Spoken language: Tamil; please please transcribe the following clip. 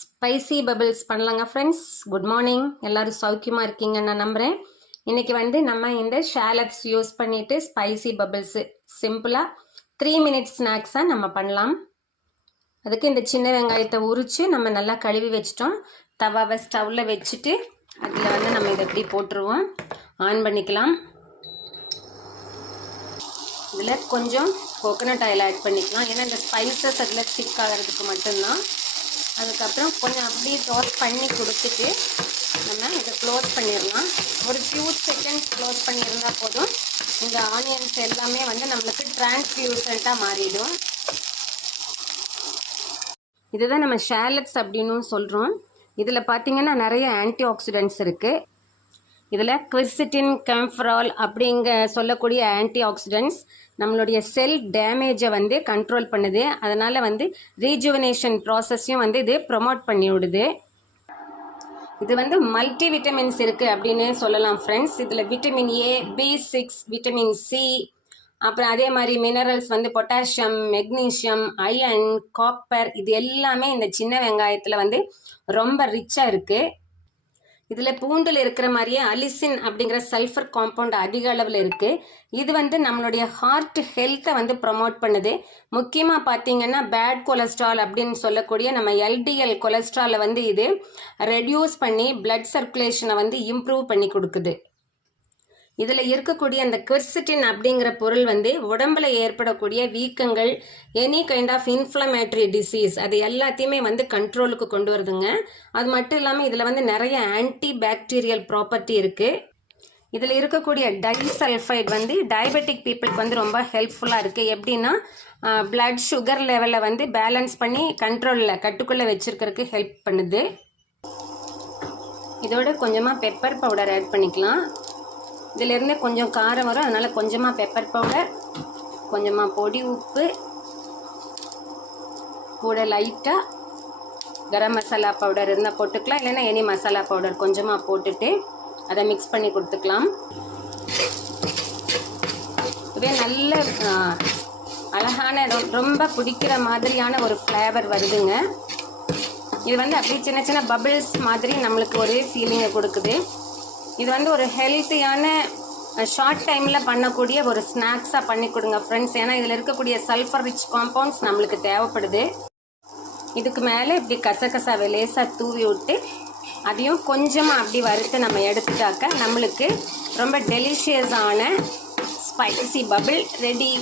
ஸ்பைசி பபிள்ஸ் பண்ணலாங்க ஃப்ரெண்ட்ஸ். Good morning. எல்லோரும் சௌக்கியமாக இருக்கீங்கன்னு நான் நம்புகிறேன். இன்றைக்கி நம்ம இந்த ஷேலட்ஸ் யூஸ் பண்ணிவிட்டு ஸ்பைசி பபிள்ஸு சிம்பிளாக 3 மினிட்ஸ் ஸ்நாக்ஸாக நம்ம பண்ணலாம். அதுக்கு இந்த சின்ன வெங்காயத்தை உரித்து நம்ம நல்லா கழுவி வச்சிட்டோம். தவாவை ஸ்டவ்வில் வச்சுட்டு அதில் நம்ம இதை எப்படி போட்டுருவோம், ஆன் பண்ணிக்கலாம். இதில் கொஞ்சம் கோகோனட் ஆயில் ஆட் பண்ணிக்கலாம், ஏன்னா இந்த ஸ்பைசஸ் அதில் ஸ்டிக் ஆகிறதுக்கு மட்டும்தான். அதுக்கப்புறம் கொஞ்சம் அப்படியே டாஸ் பண்ணி கொடுத்துட்டு நம்ம இதை க்ளோஸ் பண்ணிடலாம். ஒரு ஃபியூ செகண்ட்ஸ் க்ளோஸ் பண்ணியிருந்தால் போதும். இந்த ஆனியன்ஸ் எல்லாமே நம்மளுக்கு டிரான்ஸ்லூசண்ட்டாக மாறிடும். இதுதான் நம்ம ஷேலட்ஸ் அப்படின்னு சொல்கிறோம். இதில் பார்த்திங்கன்னா நிறைய ஆன்டி ஆக்சிடென்ட்ஸ் இருக்குது. இதில் குவெர்சிட்டின், கெம்ஃபரால் அப்படிங்க சொல்லக்கூடிய ஆன்டி ஆக்சிடென்ட்ஸ் நம்மளுடைய செல் டேமேஜை கண்ட்ரோல் பண்ணுது. அதனால் ரீஜுவனேஷன் ப்ராசஸையும் இது ப்ரொமோட் பண்ணி விடுது. இது மல்டி விட்டமின்ஸ் இருக்குது அப்படின்னு சொல்லலாம் ஃப்ரெண்ட்ஸ். இதில் vitamin A, B6, vitamin C, அப்புறம் அதே மாதிரி minerals potassium, magnesium, iron, copper, இது எல்லாமே இந்த சின்ன வெங்காயத்தில் ரொம்ப ரிச்சாக இருக்குது. இதில் பூண்டில் இருக்கிற மாதிரியே அலிசின் அப்படிங்கிற சல்ஃபர் காம்பவுண்ட் அதிக அளவில் இருக்குது. இது நம்மளுடைய ஹார்ட் ஹெல்த்தை ப்ரொமோட் பண்ணுது. முக்கியமாக பார்த்தீங்கன்னா பேட் கொலஸ்ட்ரால் அப்படின்னு சொல்லக்கூடிய நம்ம LDL கொலஸ்ட்ராலை இது ரெடியூஸ் பண்ணி பிளட் சர்க்குலேஷனை இம்ப்ரூவ் பண்ணி கொடுக்குது. இதில் இருக்கக்கூடிய அந்த குவெர்சிட்டின் அப்படிங்கிற பொருள் உடம்புல ஏற்படக்கூடிய வீக்கங்கள், any kind of inflammatory disease, அது எல்லாத்தையுமே கண்ட்ரோலுக்கு கொண்டு வருதுங்க. அது மட்டும் இல்லாமல் இதில் நிறைய ஆன்டி பாக்டீரியல் ப்ராப்பர்ட்டி இருக்குது. இதில் இருக்கக்கூடிய டைசல்ஃபைட் டயபெட்டிக் பீப்புளுக்கு ரொம்ப ஹெல்ப்ஃபுல்லாக இருக்குது. எப்படின்னா பிளட் சுகர் லெவலை பேலன்ஸ் பண்ணி கண்ட்ரோலில் கட்டுக்குள்ளே வச்சுருக்கிறதுக்கு ஹெல்ப் பண்ணுது. இதோட கொஞ்சமாக பெப்பர் பவுடர் ஆட் பண்ணிக்கலாம். இதிலேருந்து கொஞ்சம் காரம் வரும், அதனால் கொஞ்சமாக பெப்பர் பவுடர், கொஞ்சமாக பொடி உப்பு, கூட லைட்டாக கரம் மசாலா பவுடர் இருந்தால் போட்டுக்கலாம், இல்லைன்னா எனி மசாலா பவுடர் கொஞ்சமாக போட்டுட்டு அதை மிக்ஸ் பண்ணி கொடுத்துக்கலாம். இதே நல்ல அழகான ரொம்ப பிடிக்கிற மாதிரியான ஒரு ஃப்ளேவர் வருதுங்க. இது அப்படியே சின்ன சின்ன பபிள்ஸ் மாதிரி நம்மளுக்கு ஒரு ஃபீலிங்கை கொடுக்குது. இது ஒரு ஹெல்த்தியான ஷார்ட் டைமில் பண்ணக்கூடிய ஒரு ஸ்நாக்ஸாக பண்ணி கொடுங்க ஃப்ரெண்ட்ஸ். ஏன்னா இதில் இருக்கக்கூடிய சல்ஃபர் ரிச் காம்பவுண்ட்ஸ் நம்மளுக்கு தேவைப்படுது. இதுக்கு மேலே இப்படி கசகசாவை லேசாக தூவி விட்டு அதையும் கொஞ்சமாக அப்படி வறுத்து நம்ம எடுத்துட்டாக்க நம்மளுக்கு ரொம்ப டெலிஷியஸான ஸ்பைசி பபிள் ரெடி.